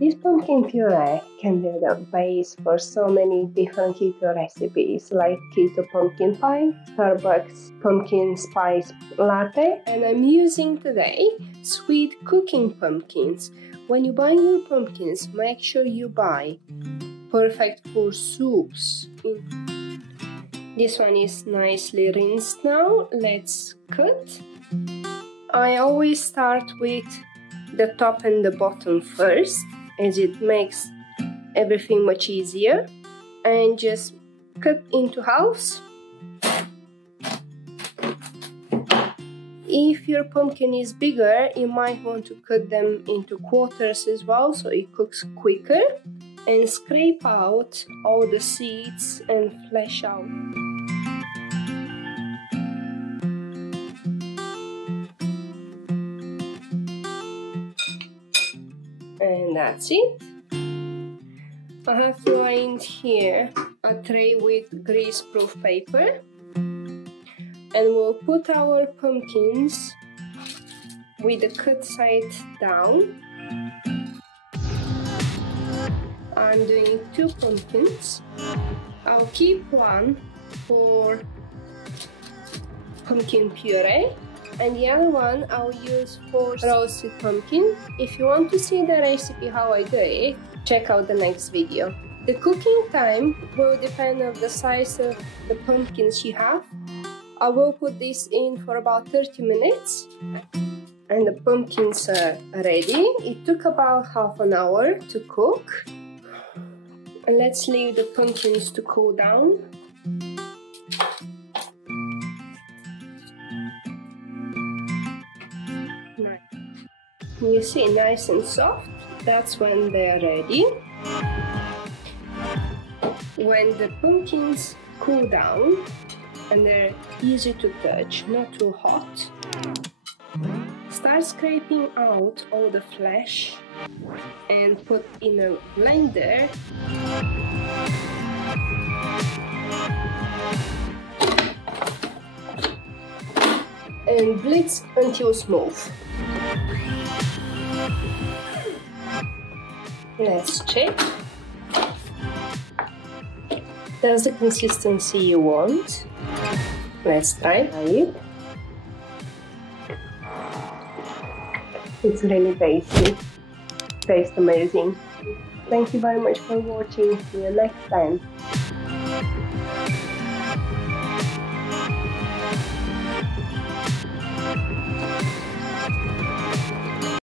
This pumpkin puree can be the base for so many different keto recipes like keto pumpkin pie, Starbucks pumpkin spice latte, and I'm using today sweet cooking pumpkins. When you buy your pumpkins, make sure you buy perfect for soups. This one is nicely rinsed now. Let's cut. I always start with the top and the bottom first, as it makes everything much easier, and just cut into halves. If your pumpkin is bigger, you might want to cut them into quarters as well, so it cooks quicker, and scrape out all the seeds and flesh out. And that's it. I have lined here a tray with grease-proof paper, and we'll put our pumpkins with the cut side down. I'm doing 2 pumpkins. I'll keep one for pumpkin puree, and the other one I'll use for roasted pumpkin. If you want to see the recipe how I do it, check out the next video. The cooking time will depend on the size of the pumpkins you have. I will put this in for about 30 minutes. And the pumpkins are ready. It took about half an hour to cook. And let's leave the pumpkins to cool down. You see, nice and soft. That's when they're ready. When the pumpkins cool down and they're easy to touch, not too hot, start scraping out all the flesh and put in a blender. And blitz until smooth. Let's check. That's the consistency you want. Let's try it. It's really tasty. Tastes amazing. Thank you very much for watching. See you next time.